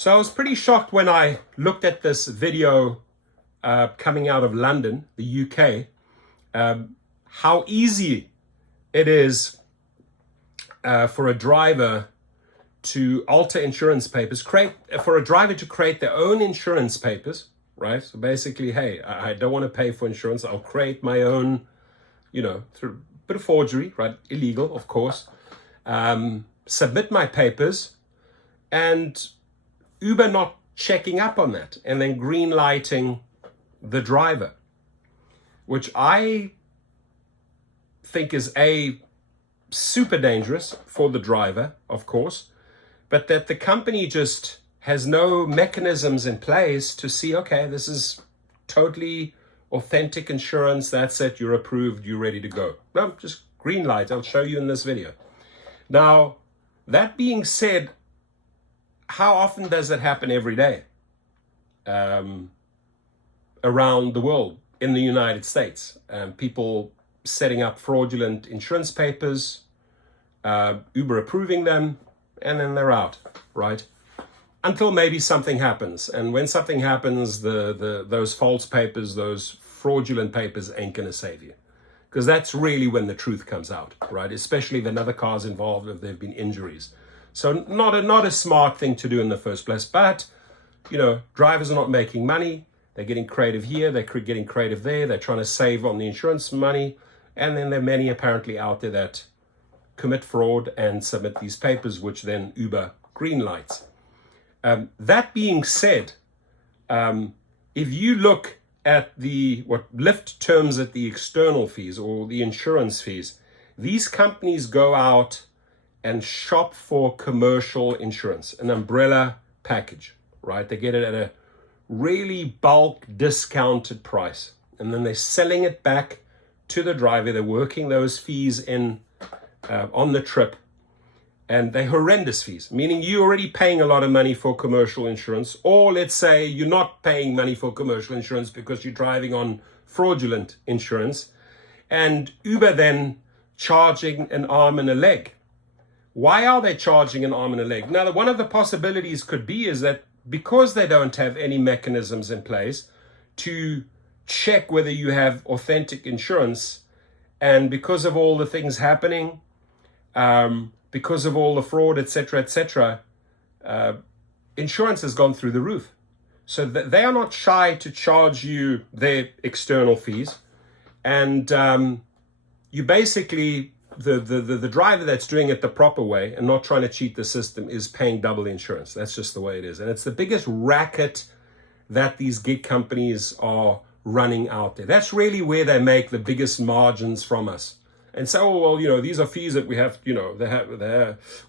So I was pretty shocked when I looked at this video coming out of London, the UK, how easy it is for a driver to alter insurance papers, for a driver to create their own insurance papers, right? So basically, hey, I don't want to pay for insurance. I'll create my own, through a bit of forgery, right? Illegal, of course. Submit my papers, and Uber not checking up on that and then green lighting the driver, which I think is super dangerous for the driver, of course, but that the company just has no mechanisms in place to see, okay, this is totally authentic insurance, that's it, you're approved, you're ready to go. No, just green light, I'll show you in this video. Now, that being said, how often does it happen every day around the world in the United States? People setting up fraudulent insurance papers, Uber approving them, and then they're out, right? Until maybe something happens. And when something happens, those false papers, those fraudulent papers ain't gonna save you. Because that's really when the truth comes out, right? Especially if another car's involved, if there have been injuries. So not a smart thing to do in the first place, but, drivers are not making money. They're getting creative here, they're getting creative there, they're trying to save on the insurance money. And then there are many apparently out there that commit fraud and submit these papers, which then Uber green lights. That being said, if you look at what Lyft terms at the external fees or the insurance fees, these companies go out and shop for commercial insurance, an umbrella package, right? They get it at a really bulk discounted price, and then they're selling it back to the driver. They're working those fees in on the trip, and they're horrendous fees, meaning you're already paying a lot of money for commercial insurance, or let's say you're not paying money for commercial insurance because you're driving on fraudulent insurance, and Uber then charging an arm and a leg. Why are they charging an arm and a leg? Now, one of the possibilities could be is that because they don't have any mechanisms in place to check whether you have authentic insurance, and because of all the things happening, because of all the fraud, etc., insurance has gone through the roof. So they are not shy to charge you their external fees, and you basically, the driver that's doing it the proper way and not trying to cheat the system is paying double the insurance. That's just the way it is. And it's the biggest racket that these gig companies are running out there. That's really where they make the biggest margins from us. And so, these are fees that we have,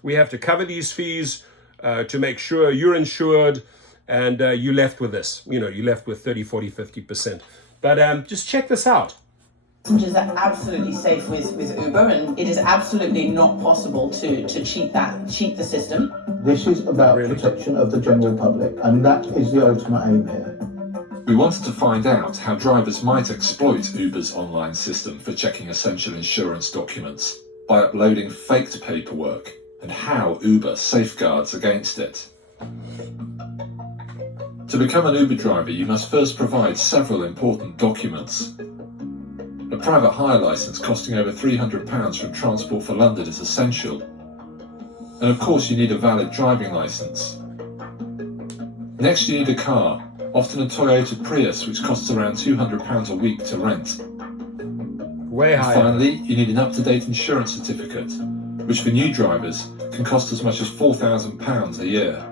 we have to cover these fees to make sure you're insured, and you're left with this, you're left with 30, 40, 50%. But just check this out. Passengers are absolutely safe with Uber, and it is absolutely not possible to cheat the system. This is about protection of the general public, and that is the ultimate aim here. We wanted to find out how drivers might exploit Uber's online system for checking essential insurance documents by uploading faked paperwork, and how Uber safeguards against it. To become an Uber driver, you must first provide several important documents. A private hire licence costing over £300 from Transport for London is essential. And of course you need a valid driving licence. Next you need a car, often a Toyota Prius, which costs around £200 a week to rent. Way higher. And finally, you need an up-to-date insurance certificate, which for new drivers can cost as much as £4,000 a year.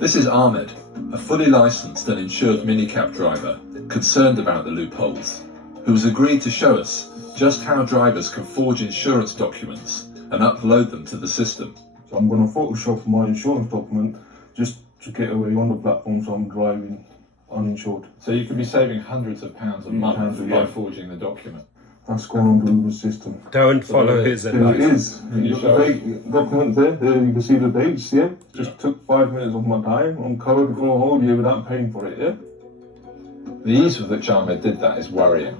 This is Ahmed, a fully licensed and insured minicab driver, concerned about the loopholes, who has agreed to show us just how drivers can forge insurance documents and upload them to the system. So I'm going to Photoshop my insurance document just to get away on the platform, so I'm driving uninsured. So you could be saving hundreds of pounds a month by forging the document. That's going on the Uber system. Don't follow his advice. It is. You've got the fake document there, you can see the dates, yeah? Just took 5 minutes of my time. I'm covered for a whole year without paying for it, yeah? The ease with which Ahmed did that is worrying.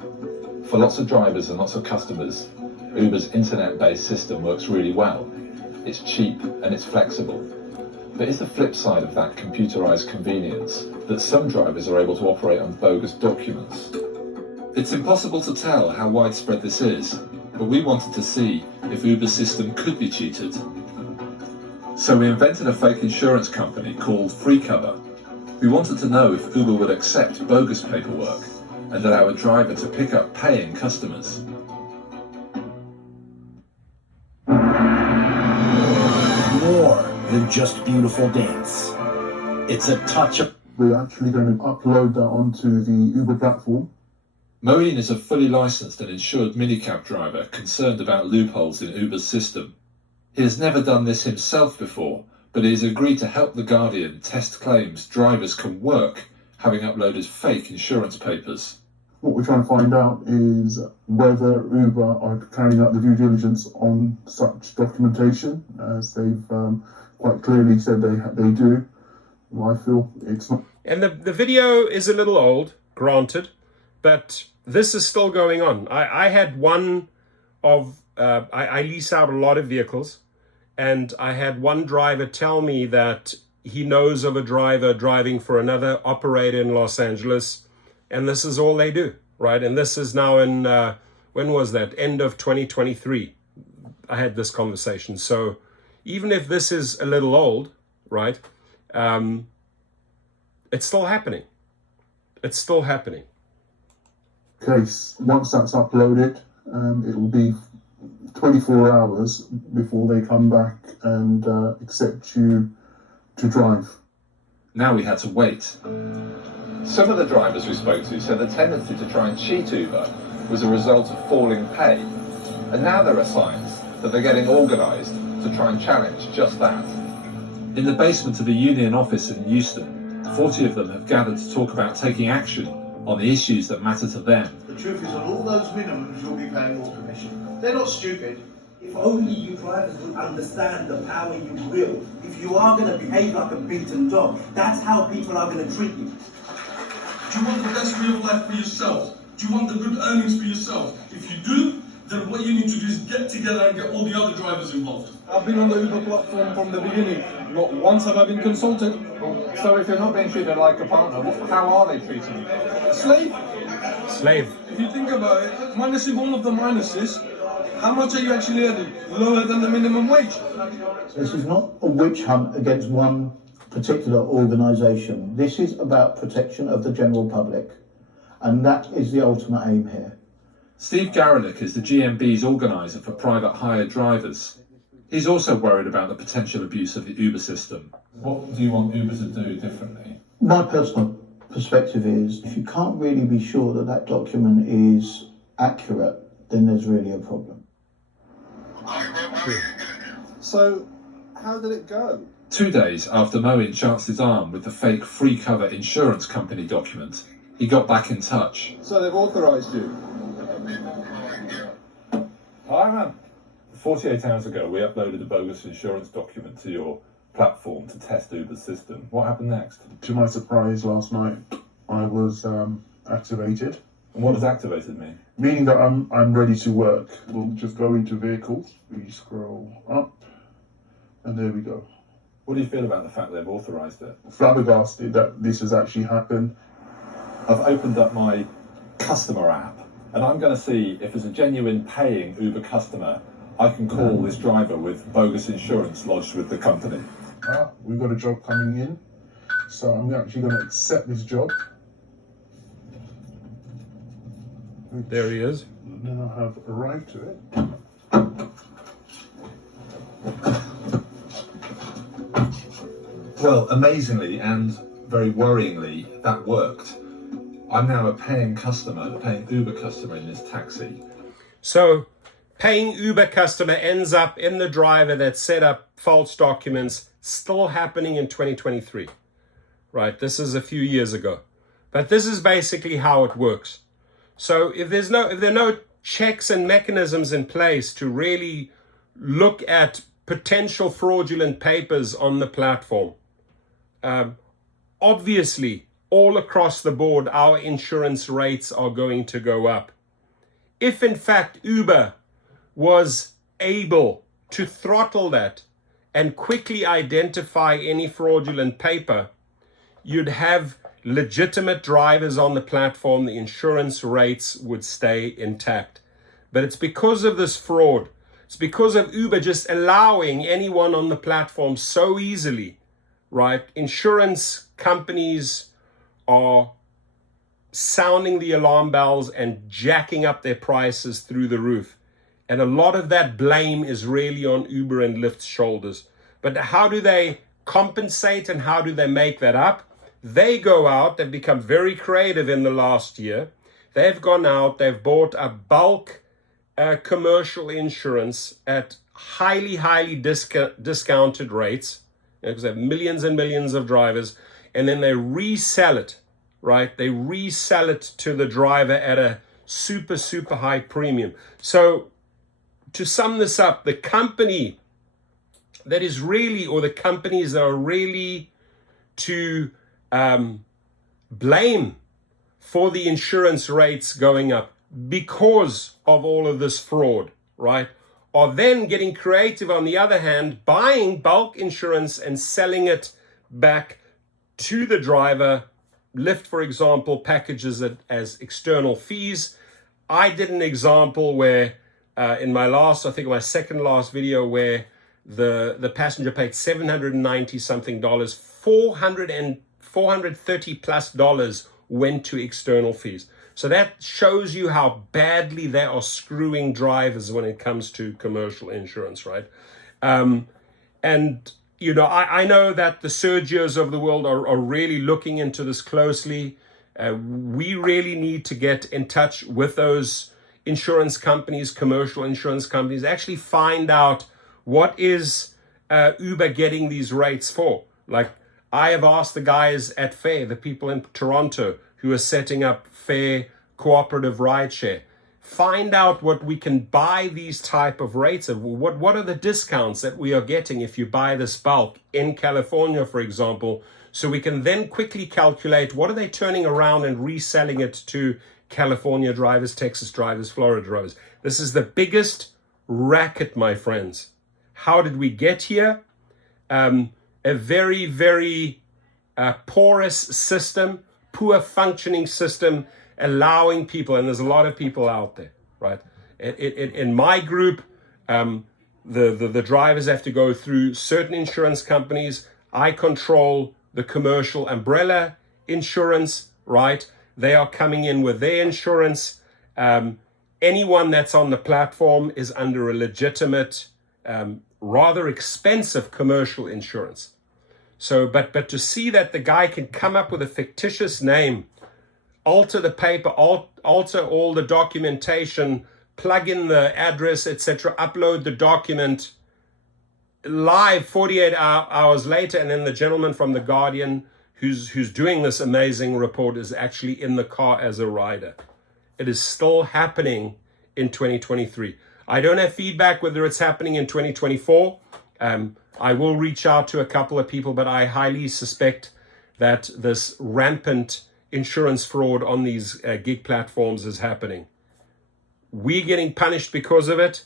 For lots of drivers and lots of customers, Uber's internet-based system works really well. It's cheap and it's flexible. But is the flip side of that computerized convenience that some drivers are able to operate on bogus documents? It's impossible to tell how widespread this is, but we wanted to see if Uber's system could be cheated. So we invented a fake insurance company called Free Cover. We wanted to know if Uber would accept bogus paperwork and allow a driver to pick up paying customers. More than just beautiful dance. It's a touch of... We're actually going to upload that onto the Uber platform. Moeen is a fully licensed and insured minicab driver concerned about loopholes in Uber's system. He has never done this himself before, but he has agreed to help The Guardian test claims drivers can work having uploaded fake insurance papers. What we're trying to find out is whether Uber are carrying out the due diligence on such documentation, as they've quite clearly said they do. Well, I feel it's not. And the video is a little old, granted, but this is still going on. I had one of, I lease out a lot of vehicles, and I had one driver tell me that he knows of a driver driving for another operator in Los Angeles, and this is all they do, right? And this is now in, when was that? End of 2023. I had this conversation. So even if this is a little old, right, it's still happening. It's still happening. Case, once that's uploaded, it will be 24 hours before they come back and accept you to drive. Now we had to wait. Some of the drivers we spoke to said the tendency to try and cheat Uber was a result of falling pay. And now there are signs that they're getting organised to try and challenge just that. In the basement of a union office in Houston, 40 of them have gathered to talk about taking action on the issues that matter to them. The truth is, on all those minimums, you'll be paying more commission. They're not stupid. If only you drivers would understand the power you wield. If you are going to behave like a beaten dog, that's how people are going to treat you. Do you want the best way of life for yourself? Do you want the good earnings for yourself? If you do, then what you need to do is get together and get all the other drivers involved. I've been on the Uber platform from the beginning. Not once have I been consulted. So if you're not being treated like a partner, how are they treating you? Slave. Slave. If you think about it, minusing all of the minuses, how much are you actually earning? Lower than the minimum wage. This is not a witch hunt against one particular organisation. This is about protection of the general public, and that is the ultimate aim here. Steve Garelick is the GMB's organiser for private hire drivers. He's also worried about the potential abuse of the Uber system. What do you want Uber to do differently? My personal perspective is, if you can't really be sure that that document is accurate, then there's really a problem. So, how did it go? 2 days after Moeen chanced his arm with the fake Free Cover insurance company document, he got back in touch. So they've authorised you? Hi, man. 48 hours ago, we uploaded a bogus insurance document to your platform to test Uber's system. What happened next? To my surprise, last night I was activated. And what does activated mean? Meaning that I'm ready to work. We'll just go into vehicles, we scroll up, and there we go. What do you feel about the fact they've authorised it? Flabbergasted that this has actually happened. I've opened up my customer app, and I'm going to see if as a genuine paying Uber customer, I can call this driver with bogus insurance lodged with the company. We've got a job coming in, so I'm actually going to accept this job. There he is. Now I have arrived to it. Well, amazingly and very worryingly, that worked. I'm now a paying customer, a paying Uber customer in this taxi. So paying Uber customer ends up in the driver that set up false documents, still happening in 2023, right? This is a few years ago, but this is basically how it works. So if there are no checks and mechanisms in place to really look at potential fraudulent papers on the platform, obviously all across the board, our insurance rates are going to go up. If in fact Uber was able to throttle that and quickly identify any fraudulent paper, you'd have legitimate drivers on the platform, the insurance rates would stay intact. But it's because of this fraud. It's because of Uber just allowing anyone on the platform so easily, right? Insurance companies are sounding the alarm bells and jacking up their prices through the roof. And a lot of that blame is really on Uber and Lyft's shoulders. But how do they compensate and how do they make that up? They go out, they've become very creative in the last year. They've gone out, they've bought a bulk commercial insurance at highly discounted rates, because they have millions and millions of drivers, and then they resell it, right? They resell it to the driver at a super high premium. So to sum this up, the company that is really, or the companies that are really to blame for the insurance rates going up because of all of this fraud, right, are then getting creative on the other hand, buying bulk insurance and selling it back to the driver. Lyft, for example, packages it as external fees. I did an example where in my last, I think my second last video, where the passenger paid $790 something, $430 plus went to external fees. So that shows you how badly they are screwing drivers when it comes to commercial insurance, right? And, you know, I know that the Sergios of the world are really looking into this closely. We really need to get in touch with those insurance companies, commercial insurance companies, actually find out what is Uber getting these rates for. Like, I have asked the guys at Fare, the people in Toronto who are setting up Fare cooperative rideshare, find out what we can buy these type of rates of. What are the discounts that we are getting if you buy this bulk in California, for example, so we can then quickly calculate what are they turning around and reselling it to California drivers, Texas drivers, Florida drivers. This is the biggest racket, my friends. How did we get here? A very porous system, poor functioning system, allowing people, and there's a lot of people out there, right? In my group, the drivers have to go through certain insurance companies. I control the commercial umbrella insurance, right? They are coming in with their insurance. Anyone that's on the platform is under a legitimate, rather expensive commercial insurance. So, but to see that the guy can come up with a fictitious name, alter the paper, alter all the documentation, plug in the address, etc., upload the document live 48 hours later, and then the gentleman from The Guardian who's doing this amazing report is actually in the car as a rider. It is still happening in 2023. I don't have feedback whether it's happening in 2024. I will reach out to a couple of people, but I highly suspect that this rampant insurance fraud on these gig platforms is happening. We're getting punished because of it.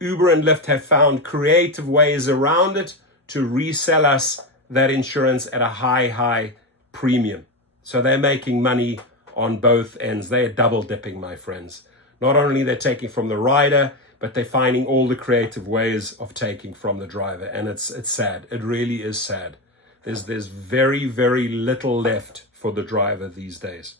Uber and Lyft have found creative ways around it to resell us that insurance at a high premium. So they're making money on both ends. They're double dipping, my friends. Not only they're taking from the rider, but they're finding all the creative ways of taking from the driver. And it's sad. It really is sad. There's very little left for the driver these days.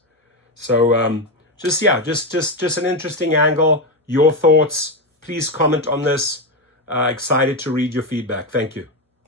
So just an interesting angle. Your thoughts, please comment on this. Excited to read your feedback. Thank you.